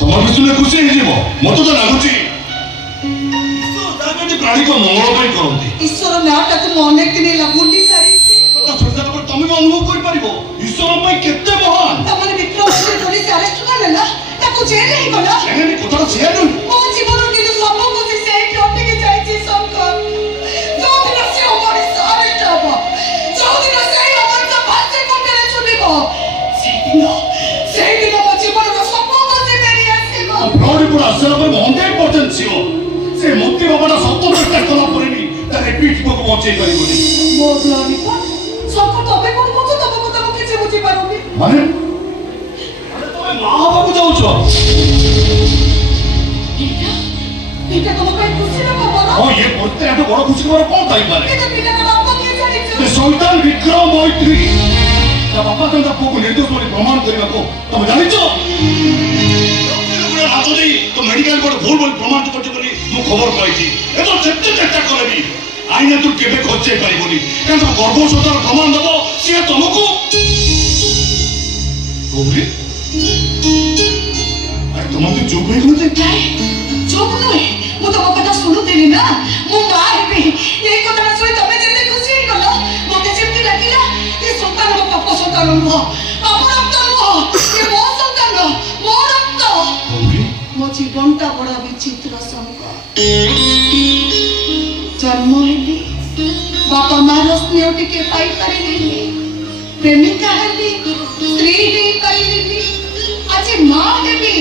तुम विषय खुशी मत तो लगुच प्राणी को मंगल करते ईश्वर नाटा तुम अनेक दिन बुली सारी तुम भी अनुभव कर ईश्वर केते महान तमने विक्रम पुलिस अरेस्ट करले ना ताको जेल ही गला एने कथा से न मो जीवन के सब कुछ से टॉपिक के जाई शंकर जो दिन से हमारे सारे तब जो दिन से हमारे तो फांसी को मेरे चुनिबो से दिन मो जीवन रो सब कुछ मेरी आसीबो फ्रॉड पूरा असर पर 100% सियो से मुक्ति बाबाटा सत्य प्रकाश कला पर भी तारे पीठ को पहुंचे परिबोनी मो ग्लोरी पर सब तो अबे कोन कोन तो को तो किछि बुझी पारुनी माने तुम मां बाबू जाऊ छो एटा तुम पे खुशी न खबर ओ ये बोलते हैं तो बड़ा खुशी खबर कौन ताई माने एटा पिला का बाप के जानि ये शैतान विक्रम मैत्री जब बापा तुम को निर्दोष बोली प्रमाण करने को तुम जानि छो हाथ दे तो मेडिकल कोड भूल बोल प्रमाण करते बोली मु खबर पाइछि ए तो जेते चेष्टा करबी आईना तू केबे खोजे पाइबोनी कारण तो गर्भशोधर प्रमाण दबो से तुमको गौरी अरे तुम तो चुप हो गए नहीं चुप नहीं मु तो कथा सुनुतेली ना मु मां हेबी एई कथा सुनि तमे जेते खुशी गलो मते जेते लागिला ए संतान मो पाप संतान मो पाप रक्त मो ए मो संतान मो रक्त गौरी मो जीवनटा बड़ा विचित्र संग जन्म हेली बापा मार स्नेह टिके पाई पारिनी प्रेमिका हेली स्त्री ही पारिनी आज मां हेबी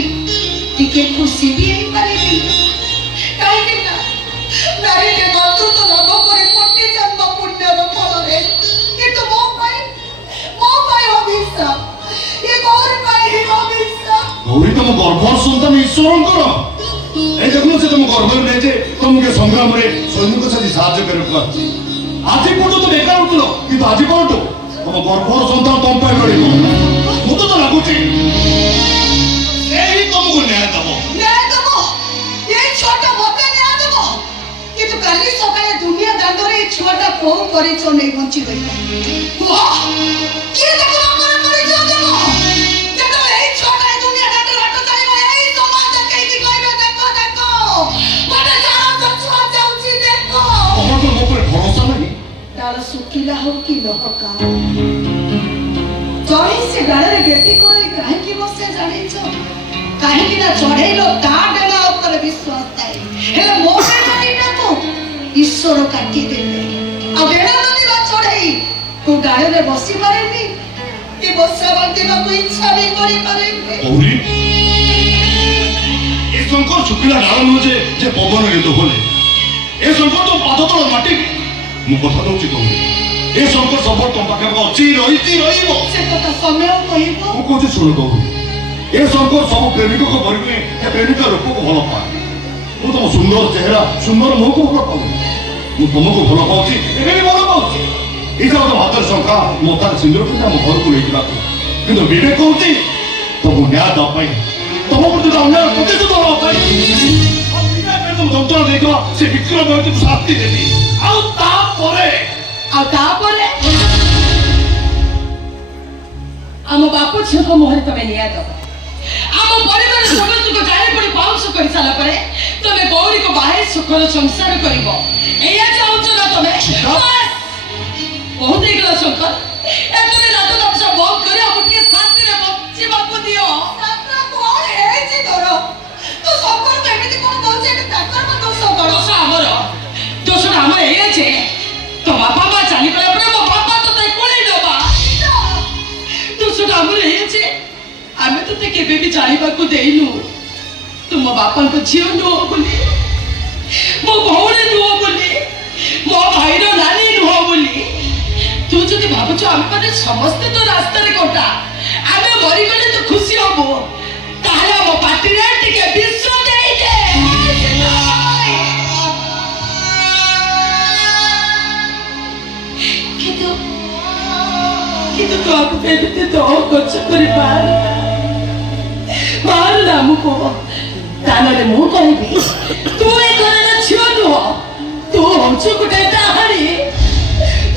टिके खुशी भी ही पारिनी काहे कि ना नारी के मातृत्व लाभ करे कोटि जन्म पुण्य रो फल रे किंतु मो पाई अभिशाप ये गौर पाई ही अभिशाप गौरी तुम गर्भ संतान ईश्वर करो ए देखो से तुम गर्भ में जे तुमके संग्राम रे सैनिक साथी साहाय्य करको आज पड़ो तो बेकार उठलो किंतु आज पड़ो तुम गर्भ संतान तुम पाई पड़िबो मुतो तो लागुची एही तुमको न्याय दबो ये छोटा मते न्याय दबो किंतु काली सकाळे दुनिया दांडरे ए छोटा कोन परिचो नै बंची गई वाह के देखो नंबर परिचो दबो देखो ए छोटा दुनिया दांडरे हट चली ए समाज के की कहबे देखो मते जानो तो छुआ जाउची देखो तुम तो मो पर भरोसा नहीं डाल सुखिला हो कि लहका चढ़े से डाले बेटी को काहे की बसे जाने छ काहे कि ना चढ़ेलो ता डेला ऊपर विश्वास ताई हेले मोटे कटिटा तो ईश्वर काटी देले आ बेड़ा नदी बा चढ़ेई को डाले रे बसी पारेनी कि बसा बांधी को इच्छा नहीं करी पारेनी गौरी ए शंकर सुखिला डाल न जे पवन रे दोहले ए शंकर तो पाद तळ माटी मु कथा दउची गौरी ए शंकर सब तुम पाखे अछि रहिबो से कथा समय कहिबो मु कहते सुन गौरी ए शंकर सब प्रेमिक को भरबे ए प्रेमिका लोक को भल पाए मु तुम सुंदर चेहरा सुंदर मुख को भल पाऊ मु तुमको भल पाउची एबे भी भल पाउची ए जो हाथ शंका मोतार सिंदूर पिता मो घर को लेकिला किंतु विवेक कहूची तुम न्याय द पाई तुम प्रति अन्याय प्रतिशोध दवा पाई तुम जंतरा देखो से विक्रम को शास्ति देबी तापरे आम बापू झील को मुहर तमें निया दब आम परिवार समस्त को जाने पड़ी पाउस कर साला परे तमे गौरी को बाहर सुखर संसार करिवो एया चाहूछ ना तमे बस बहुत ही गला शंकर एतने रात तब सब बहुत करे उनके शांति रे बच्चे बापू दियो सात्रा कोन है जी धरो तो सबकर केमिति कोन कहउछे कि ताकर म दोष करो हमर दोष हमर एया छे तो बापा मा चाली करे पर मो बापा तो तै कोणी दबा दोष हमर एया छे आमे तो ते केबे भी जानिबा को देइनु तुम बापा को झियो नो बोली मो भौणी नो बोली मो भाई रो नानी नो बोली तू जदि भाबुछ हम माने समस्त तो रास्ता रे कोटा आमे मरि गले तो खुशी होबो ताला मो पाटी रे टिके विश्व देई दे किंतु तो आप बेटे तो कुछ करि बार नाम को तानले मु कहबी तू ए घरर छियो नो तू होछु गुटे ताहारी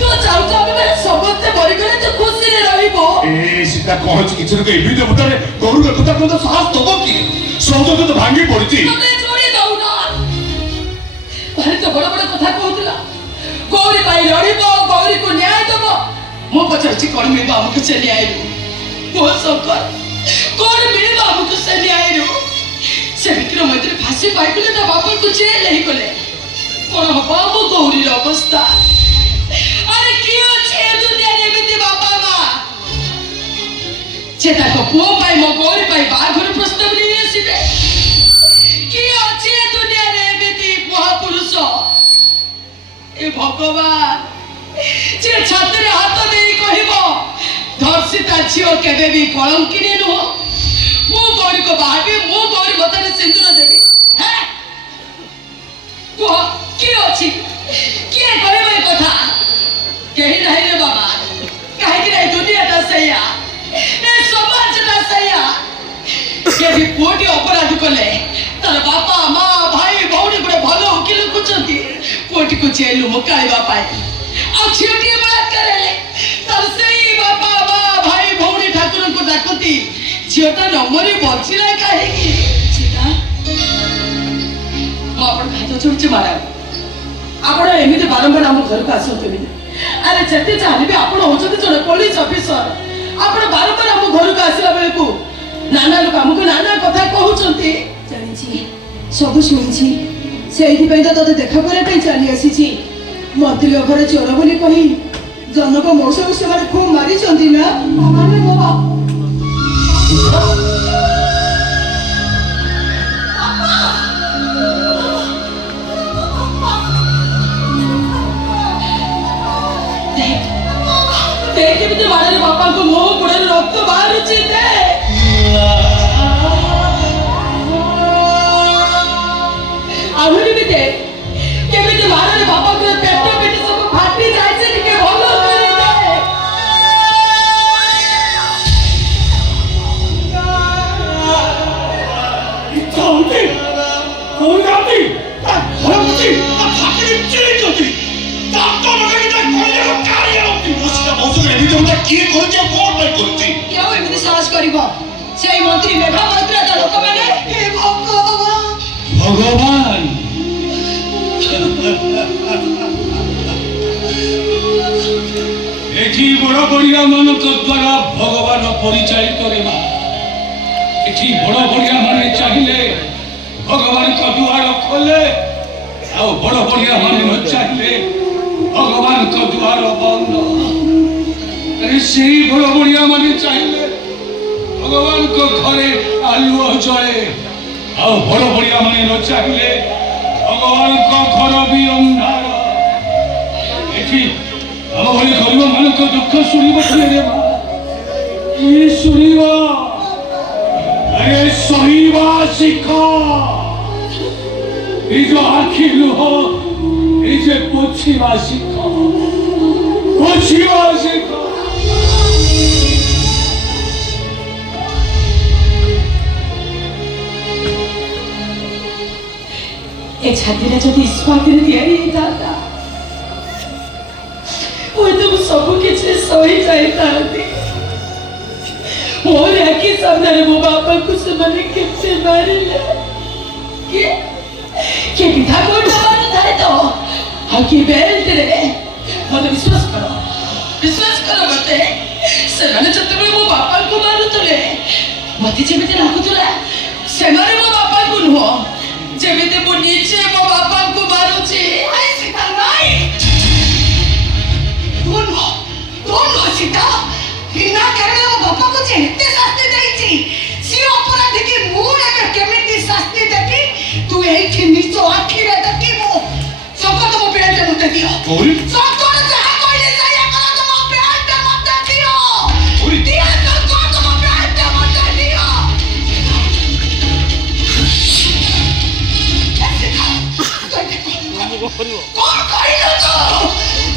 तू चाउ चाउ में सबते मरि गले तो खुशी रे रहिबो ए सीता कहछ किछ के एबी देवतारे गरु के कथा कहत साहस दबो की ହାତ ତ ଭାଙ୍ଗି ପଡିଛି। ତତେ ଯୋଡ଼ି ଦଉନା ଭାରି ତ ବଡ଼ ବଡ଼ କଥା କହୁଥିଲା। ଗୌରୀ ପାଇଁ ଲଢ଼ିବ, ଗୌରୀକୁ ନ୍ୟାୟ ଦେବ। ମୁଁ ପଚାରୁଛି କଣ ମିଳିବ ଆମକୁ ସେ ନ୍ୟାୟରୁ? ମୋ ଶଙ୍କର କଣ ମିଳିବ ଆମକୁ ସେ ନ୍ୟାୟରୁ? ସେ ଭିତରେ ମୈତ୍ରୀ ଫାଶୀ ପାଇଗଲେ, ତା ବାପାକୁ ଜେଲ ହେଇଗଲେ। କଣ ହବ ଆମ ଗୌରୀର ଅବସ୍ଥା? ଆରେ କିଏ ଅଛି ଏ ଦୁନିଆରେ ଏମିତି ବାପା ମା ଯେ ତାଙ୍କ ପୁଅ ପାଇଁ, ମୋ ଗୌରୀ ପାଇଁ ବାହାଘର ପ୍ରସ୍ତାବ ନେଇ ଆସିବେ? କିଏ ଅଛି ଏ ଦୁନିଆରେ ଏମିତି ମହାପୁରୁଷ? ଏ ଭଗବାନ ଯେ ଛାତିରେ ହାତ ଦେଇ କହିବ ଧର୍ଷିତା ଝିଅ କେବେ ବି କଳଙ୍କିନୀ ନୁହଁ। ମୁଁ ଗୌରୀକୁ ବାହାବି, ମୁଁ ଗୌରୀ ମତରେ ସିନ୍ଦୁର ଦେବି। କୁହ କିଏ ଅଛି? କିଏ କହିବ ଏ କଥା? କେହି ନାହିଁ ରେ ବାବା। କାହିଁକି ନା ଦୁନିଆଟା ସେଇଆ, ଏ ସମାଜଟା ସେଇଆ। କେହି ପୁଅଟି ଅପରାଧ କଲେ ତାର ବାପା ମା ଭାଇ ଭଉଣୀ ଗୋଟେ ଭଲ ଓକିଲ ଖୋଜନ୍ତି ପୁଅଟିକୁ ଜେଲରୁ ମୁକାଳିବା ପାଇଁ। ଆଉ ଝିଅଟିଏ ବଳାତ୍କାର ହେଲେ ତାର ସେଇ ବାପା ମା ଭାଇ ଭଉଣୀ ଠାକୁରଙ୍କୁ ଡାକନ୍ତି ଝିଅଟା ନମରି ବଞ୍ଚିଲା କାହିଁକି? ମୁଁ ଆପଣଙ୍କ ହାତ ଯୋଡୁଛି ମାରାମ, ଆପଣ ଏମିତି ବାରମ୍ବାର ଆମ ଘରକୁ ଆସନ୍ତୁନି। ଆରେ ଯେତେ ଚାହିଁବେ ଆପଣ ହଉଛନ୍ତି ଜଣେ ପୋଲିସ ଅଫିସର। ଆପଣ ବାରମ୍ବାର ଆମ ଘରକୁ ଆସିଲା ବେଳକୁ ନାନା ଲୋକ ଆମକୁ ନାନା କଥା କହୁଛନ୍ତି। ଜାଣିଛି, ସବୁ ଶୁଣିଛି। ସେଇଥିପାଇଁ ତ ତତେ ଦେଖା କରିବା ପାଇଁ ଚାଲି ଆସିଛି। ମନ୍ତ୍ରୀ ଘରେ ଚୋର ବୋଲି କହି ଜନକ ମୌସୁମୀ ସେମାନେ ଖୁବ ମାରିଛନ୍ତି ନା? ମାନେ ମୋ ବାପ କେମିତି ମାରରେ ବାପାଙ୍କୁ ମୋ ଗୋଡରେ ରକ୍ତ ବାହାରୁଛି। ଆହୁରି ବି ଦେ କେମିତି ମାରରେ ବାପାଙ୍କର ପେଟ ପେଟ ସବୁ ଫାଟି ଯାଇଛି। ଟିକେ ଭଲ କରି ଦେ। କିଏ କରୁଛି ଆଉ କଣ ପାଇଁ କରୁଛି? କେଉଁ ଏମିତି ସାହସ କରିବ? ସେଇ ମନ୍ତ୍ରୀ ମେଘା ମନ୍ତ୍ରୀ ତା ଲୋକମାନେ। ହେ ଭଗବାନ ଏଠି ବଡ଼ ବଡ଼ିଆ ମାନଙ୍କ ଦ୍ୱାରା ଭଗବାନ ପରିଚାଳିତ ହେବା। ଏଠି ବଡ଼ ବଡ଼ିଆ ମାନେ ଚାହିଁଲେ ଭଗବାନଙ୍କ ଦୁଆର ଖୋଲେ, ଆଉ ବଡ଼ ବଡ଼ିଆ ମାନେ ନ ଚାହିଁଲେ ଭଗବାନଙ୍କ ଦୁଆର ବନ୍ଦ। ଆରେ ସେଇ ବଡ଼ ବଡ଼ିଆ ମାନେ ଚାହିଁଲେ ଭଗବାନଙ୍କ ଘରେ ଆଲୁଅ ଜଳେ, ଆଉ ବଡ଼ ବଡ଼ିଆ ମାନେ ନ ଚାହିଁଲେ ଭଗବାନଙ୍କ ଘର ବି ଅନ୍ଧାର। ଏଠି ଆମ ଭଳି ଗରିବ ମାନଙ୍କ ଦୁଃଖ ଶୁଣିବ କିଏ ରେ ମା? କିଏ ଶୁଣିବ? ଆରେ ସହିବା ଶିଖ। ନିଜ ଆଖି ଲୁହ ନିଜେ ପୋଛିବା ଶିଖ, ପୋଛିବା ଶିଖ। ଏ ଛାତିରେ ଯଦି ଇସ୍ପାତରେ ତିଆରି ହେଇଥାନ୍ତା ହୁଏତ ମୁଁ ସବୁ କିଛି ସହି ଯାଇଥାନ୍ତି। ମୋର ଆଖି ସାମ୍ନାରେ ମୋ ବାପାକୁ ସେମାନେ କେତେ ମାରିଲେ। କିଏ ପିଠା କୋଟା ମାରୁଥାଏ ତ, ଆଉ କିଏ ବେଲ୍ଟରେ। ମତେ ବିଶ୍ୱାସ କର ମତେ ସେମାନେ ଯେତେବେଳେ ମୋ ବାପାଙ୍କୁ ମାରୁଥିଲେ ମତେ ଯେମିତି ଲାଗୁଥିଲା ସେମାନେ ମୋ ବାପାଙ୍କୁ ନୁହଁ, ଯେମିତି ମୁଁ ନିଜେ ମୋ ବାପାଙ୍କୁ ମାରୁଛି। ସୀତା ବିନା କାରଣ ମୋ ବାପାକୁ ଯେ ଏତେ ଶାସ୍ତି ଦେଇଛି, ସିଏ ଅପରାଧୀ କି ମୁଁ ଏବେ କେମିତି ଶାସ୍ତି ଦେବି ତୁ ଏଇଠି ନିଜ ଆଖିରେ ଦେଖିବୁ। ଶଙ୍କର ତମ ପ୍ୟାଣ୍ଟ ମତେ ଦିଅ। ଶଙ୍କର ଯାହା କହିଲେ ସେଇଆ କର। ତମ ପ୍ୟାଣ୍ଟ ମତେ ଦିଅ। ଦିଅ ଶଙ୍କର, ତମ ପ୍ୟାଣ୍ଟ ମତେ ଦିଅ। କଣ କହିଲୁ ତୁ?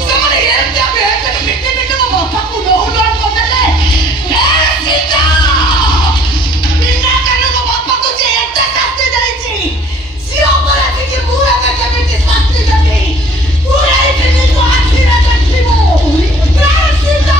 ସେମାନେ ଏମିତି ପ୍ୟାଣ୍ଟ ପିଟି ପିଟି ମୋ ବାପାକୁ ଲୋହଡାଣ କରିଦେଲେ। ସୀତା ବିନା କାରଣ ମୋ ବାପାକୁ ଯେ ଏତେ ଶାସ୍ତି ଦେଇଛି, ସିଏ ଅପରାଧୀ କି ମୁଁ ଏବେ କେମିତି ଶାସ୍ତି ଦେବି? ତୁ ଏଇଠି ନିଜ ଆଖିରେ ଦେଖିବୁ। ସୀତା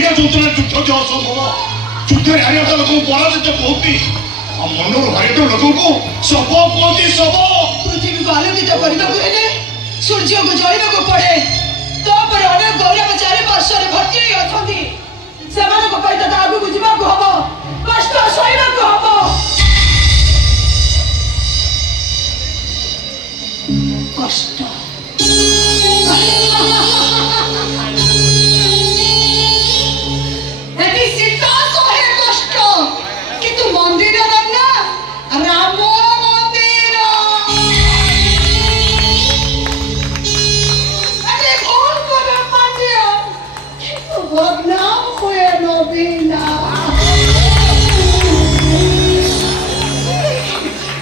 पीड़ा जोतना युद्ध के असंभव युद्ध हारिया लोक पराजित कहती मनर हारिया लोक को शब कहती शब पृथ्वी को आलोकित करने सूर्य को जलिबा को पड़े तापर अनेक गौरव चारि पार्श्वर भर्ती अछंती सेमानक पई त आगु बुझिबा को हबो कष्ट सहिबा को हबो कष्ट एटी सीता सहे कष्ट किंतु मंदिर ना राम मंदिर अरे भूल करे पाटिया किंतु बदनाम हुए नबीना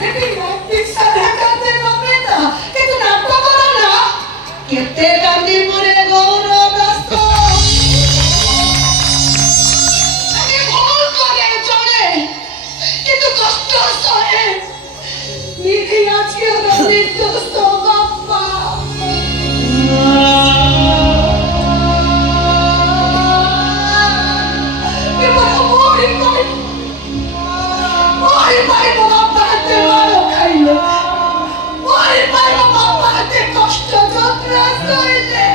एटी राती सारा काते नबीना किंतु नाम करो ना केते कांदी मोरे गौरव रास्ता কিন্তু কষ্ট সহে নিধি আজকে নির্দোষ বাপ্পা এবার মরি পাই বাপ্পা হাতে মারো খাইলে মরি পাই বাপ্পা হাতে কষ্ট যন্ত্রণা সইলে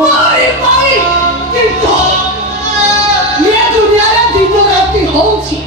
মরি পাই কিন্তু ইয়ে দুনিয়ার দিন রাতি হচ্ছে